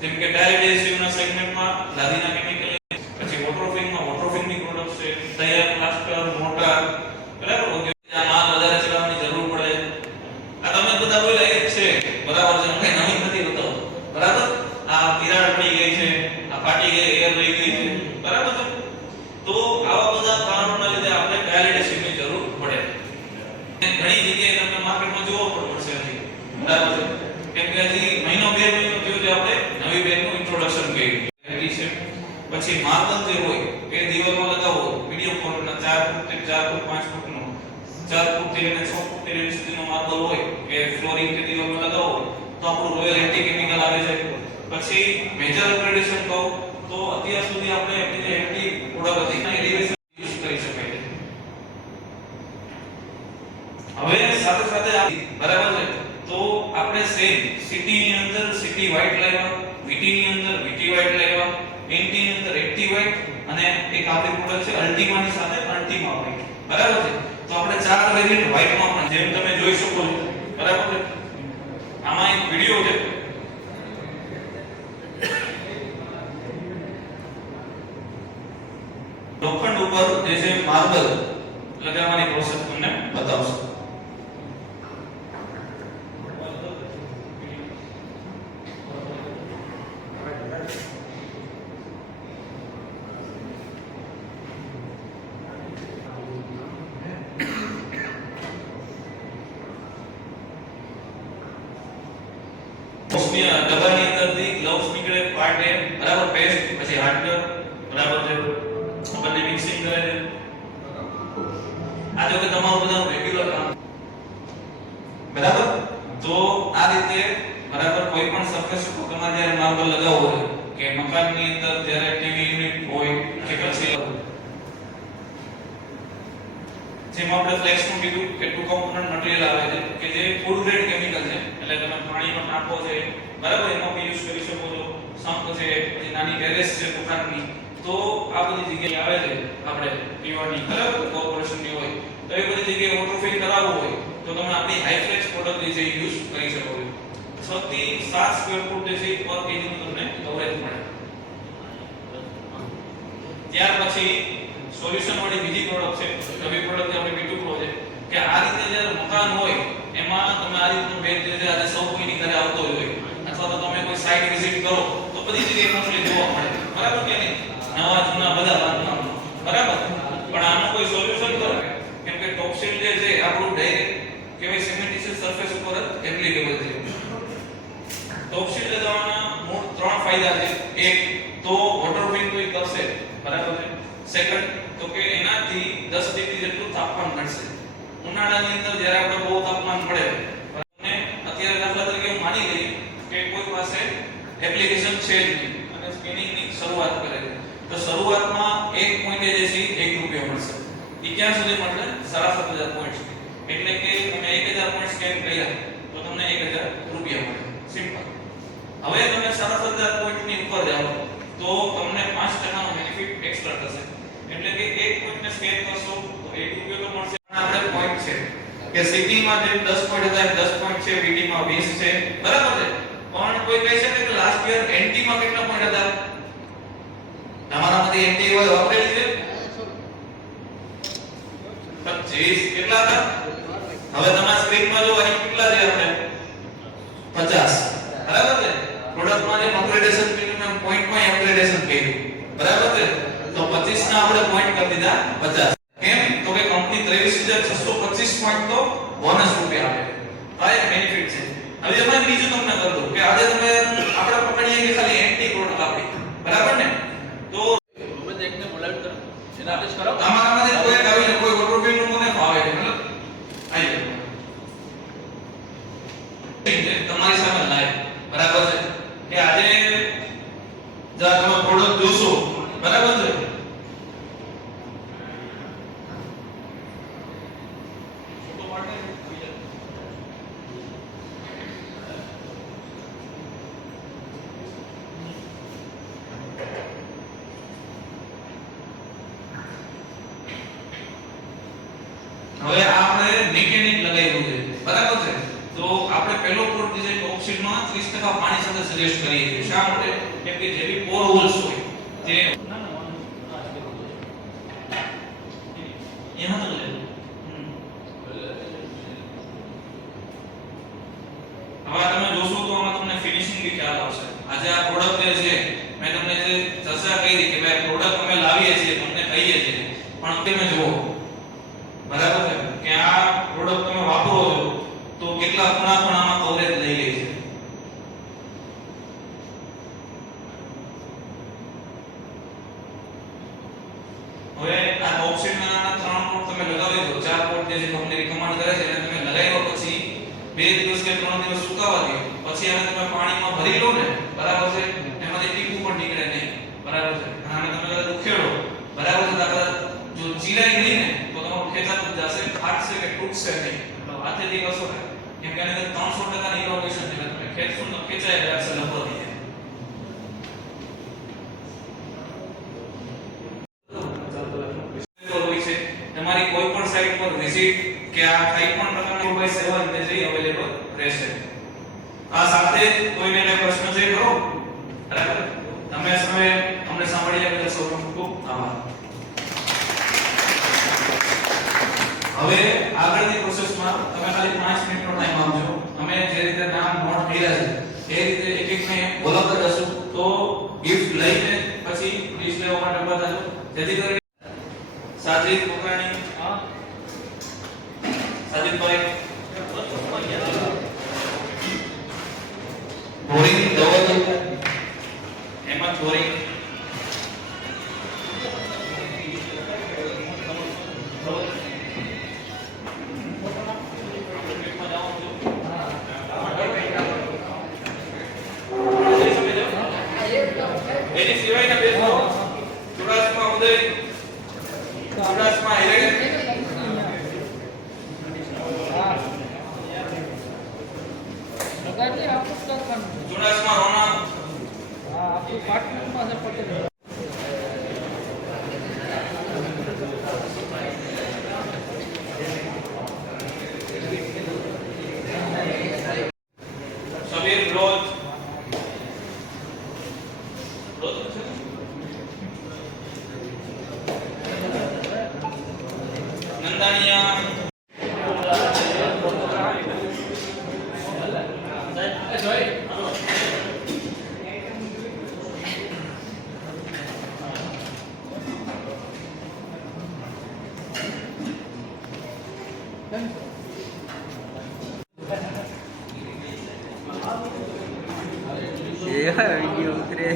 જેમ કે ડાયરેક્ટ સેગમેન્ટમાં લાદીના કેમિકલ પછી વોટરફિંગમાં વોટરફિંગની પ્રોડક્ટ છે, તૈયાર પ્લાસ્ટર મોટર બરાબર? ઓકે આ માલ વધારે ચલાવવાની જરૂર પડે. આ તમે બધા બોલે છે. બરાબર છે. કઈ નવી નથી હોતો. બરાબર? આ તિરાડ પડી ગઈ છે. આ ફાટી ગઈ એર રહી ગઈ છે. બરાબર છે? તો આવા બધા કારણોના લીધે આપણે વેલિડેશનની જરૂર પડે. ઘણી જગ્યાએ તમને માર્કેટમાં જોવો મળશે બરાબર છે કેમ કે હજી મહિનો બે મહિનો થયો છે આપણે નવી બેગનું ઇન્ટ્રોડક્શન કર્યું એની છે પછી માર્બલ જે હોય, એ દિવાલમાં લગાવો મીડિયમ ફોર્મના 4 ફૂટથી 4 ફૂટ 5 ફૂટનો 4 ફૂટથી લઈને 6 ફૂટથી સુધીનો માર્બલ હોય, એ ફ્લોરિંગ કે દિવાલમાં લગાવો, તો આપણું રોયલ એન્ટી કેમિકલ આવે છે. પછી મેજર અપગ્રેડેશન કહો, તો અત્યાર સુધી આપણે આપણી એન્ટી પ્રોડક્ટ હતી, એના એલિવેશન યુઝ કરી શકાય હવે સાથે સાથે બરાબર છે, તો આપણે સેમ સિટી ની અંદર સિટી વ્હાઇટ લાવ્યા વીટી ની અંદર વીટી વ્હાઇટ લાવ્યા એન્ટી ની અંદર એક્ટિવ હોય અને એક આપણી પ્રોડક્ટ છે અલ્ટિમા ની સાથે અલ્ટીમા હોય. બરાબર છે? તો આપણે ચાર વેરિયન્ટ વ્હાઇટમાં પણ જેમ તમે જોઈ શકો છો. બરાબર છે? આમાં એક વિડિયો છે. લોખંડ ઉપર જે છે માર્બલ લગાવવાની પ્રોસેસ તમને બતાવશે. ડબ્બાની અંદરથી ગ્લોવ્સ નીકળે પાર્ટ એ બરાબર, પેસ્ટ, પછી હાર્ડનર બરાબર છે. બંને મિક્સિંગ કરે છે. આ જો કે તમારું બધાનું રેગ્યુલર કામ બરાબર? તો આ રીતે, બરાબર, કોઈ પણ સરફેસ ઉપર તમારે જ્યારે માર્બલ લગાવવો હોય, કે મકાનની અંદર જ્યારે ટીવી યુનિટ હોય, કે પછી જેમાં આપણે ફ્લેક્સનું કીધું કે ટુ કોમ્પોનન્ટ મટીરીયલ આવે છે, કે જે ફૂડ ગ્રેડ કેમિકલ છે, એટલે તમે પાણીમાં નાખો છે, બરાબર, એમાં બી યુઝ કરી શકો છો સંપ છે, પછી નાની ટેરેસ છે દુકાનની તો આ બધી જગ્યાએ આવે છે આપણે પીવાની બરાબર કોર્પોરેશનની હોય. તો એ બધી જગ્યાએ વોટરફિલ કરાવવું હોય, તો તમે આપણી હાઈ ફ્લેક્સ પ્રોડક્ટ જે યુઝ કરી શકો છો. છ થી સાત સ્ક્વેર ફૂટ જે છે પર કેજી નું તમને કવરેજ મળે. ત્યાર પછી સોલ્યુશન વાળી બીજી પ્રોડક્ટ છે. નવી પ્રોડક્ટ આપણે બીટુ પ્રો છે. કે આ રીતે જ્યારે મકાન હોય, એમાં તમે આ રીતનું બેડ જે આજે સૌ કોઈની ઘરે આવતો હોય. અથવા તો તમે કોઈ સાઇટ વિઝિટ કરો, તો બધી જગ્યાએ મોસ્ટલી જોવા મળે. બરાબર કે નહીં? નવા જૂના બધા બાંધકામ બરાબર? પણ આનું કોઈ સોલ્યુશન કરો? કેમ કે ટોક્સિન જે છે, આપણું ડાયરેક્ટ કેવાય સિમેન્ટિશિયસ સરફેસ ઉપર જ એપ્લિકેબલ છે. ટોક્સિન લગાવવાના મૂળ ત્રણ ફાયદા છે. એક, તો વોટરપ્રૂફ કોઈ કરશે. બરાબર છે? સેકન્ડ તો કે એનાથી 10 ડિગ્રી જેટલું તાપમાન મળશે ઉનાળાની અંદર જ્યારે આપણે બહુ તાપમાન મળે અને અત્યારે દાખલા તરીકે હું માની લઈએ કે કોઈ પાસે એપ્લિકેશન છે જ નહીં અને સ્કેનિંગની શરૂઆત કરે છે તો શરૂઆતમાં એક પોઈન્ટ જે છે એક રૂપિયો મળશે એ ક્યાં સુધી મળશે સાડા સાત હજાર પોઈન્ટ એટલે કે તમે એક હજાર પોઈન્ટ સ્કેન કર્યા તો તમને એક હજાર રૂપિયા મળે સિમ્પલ હવે તમે સાડા સાત હજાર પોઈન્ટની ઉપર જાઓ તો તમને પાંચ ટકાનો બેનિફિટ એક્સ્ટ્રા થશે એટલે કે એક પોઈન્ટ પોઈન્ટ કે સિટીમાં જે 10 પોઈન્ટ હતા 10 પોઈન્ટ છે, વીટીમાં 20 છે. બરાબર છે? પણ કોઈ કહી શકે કે લાસ્ટ યર એનટીમાં કેટલા પોઈન્ટ હતા? તમારામાંથી એનટી હોય, વાપરેલી છે? 25 કેટલા હતા? હવે તમારા સ્ક્રીનમાં જો અહીં કેટલા છે આપણે? 50 બરાબર છે? પ્રોડક્ટમાં જે અપગ્રેડેશન કર્યું ને પોઈન્ટમાં અપગ્રેડેશન કર્યું. બરાબર છે? 25 ના આપણે પોઈન્ટ કરી દીધા 50 કેમ? તો કે કંપની 23625 પોઈન્ટ તો બોનસ રૂપે આપે. આ એક બેનિફિટ છે. હવે એમાં બીજું તમને કરી દઉં કે આજે તમે આપણે પકડીએ કે ખાલી એન્ટી પ્રોડક્ટ આપી. બરાબર ને? તો બધા એકને બોલાવી કરો. એને આદેશ કરો. તમારામાંથી કોઈ આવીને કોઈ વોટરફિલનું મને ફાવે મતલબ આઈ જાઓ. તમારી સામે લાઈવ બરાબર છે? કે આજે જા તમે પ્રોડક્ટ જોશો 30% પાણી સાથે સજેસ્ટ કરીએ છીએ શા માટે કેમ કે જે બી પોર હોલ્સ હોય તે યહાં તો લે હવે તમે જોશો તો આમાં તમને ફિનિશિંગ બી ખ્યાલ આવશે આજે આ પ્રોડક્ટ જે છે મેં તમને જે ચર્ચા કરી કે ભાઈ પ્રોડક્ટ અમે લાવીએ છીએ તમને કહીએ છીએ પણ તમે જુઓ બરાબર છે કે આ પ્રોડક્ટ તમે વાપરો છો તો કેટલા ખૂણા ખૂણામાં હવે આ બોક્સિટના ત્રણ પોટ તમે લગાવી દો, ચાર પોટ જે કંપની કમાન્ડ કરે છે એને તમે લગાવ્યા પછી બે દિવસ કે ત્રણ દિવસ સુકાવા દો. પછી આને તમે પાણીમાં ભરી લો ને, બરાબર છે? એમાંથી ટીપું પણ નીકળે નહીં. બરાબર છે? આને તમે ઉખેડો, બરાબર છે? તો જો ચીરાઈ ગઈ ને, તો તમારું ખેતર જશે, ફાટશે કે તૂટશે નહીં. તો દિવસો કેમ કે આની અંદર ત્રણસો ટકા ઇનોવેશન છે. એટલે તમે તો ખેંચાય જશે લગભગ થઈ જાય હોય છે તમારી કોઈ પણ સાઇટ પર વિઝિટ કે આ કંઈ પણ પ્રકારની મોબાઈલ સેવા રીતે જઈ અવેલેબલ રહેશે. આ સાથે કોઈને કોઈ પ્રશ્ન છે ખરો? બરાબર? તમે સમય અમને સાંભળ્યા બદલ સૌનો ખૂબ ખૂબ આભાર. હવે આગળની પ્રોસેસમાં તમે ખાલી 5 મિનિટનો ટાઈમ આપજો. અમે જે રીતે નામ નોટ કર્યા છે, એ રીતે એક એકને બોલાવતા જશું તો ગિફ્ટ લઈને પછી લિસ્ટ લેવા માટે ઊભા થજો જેથી કરી સાજિદ કોકાણી સાજિદભાઈ બોરિંગ ધવલ. એમાં બોરિંગ એ વીડિયો ઉતરે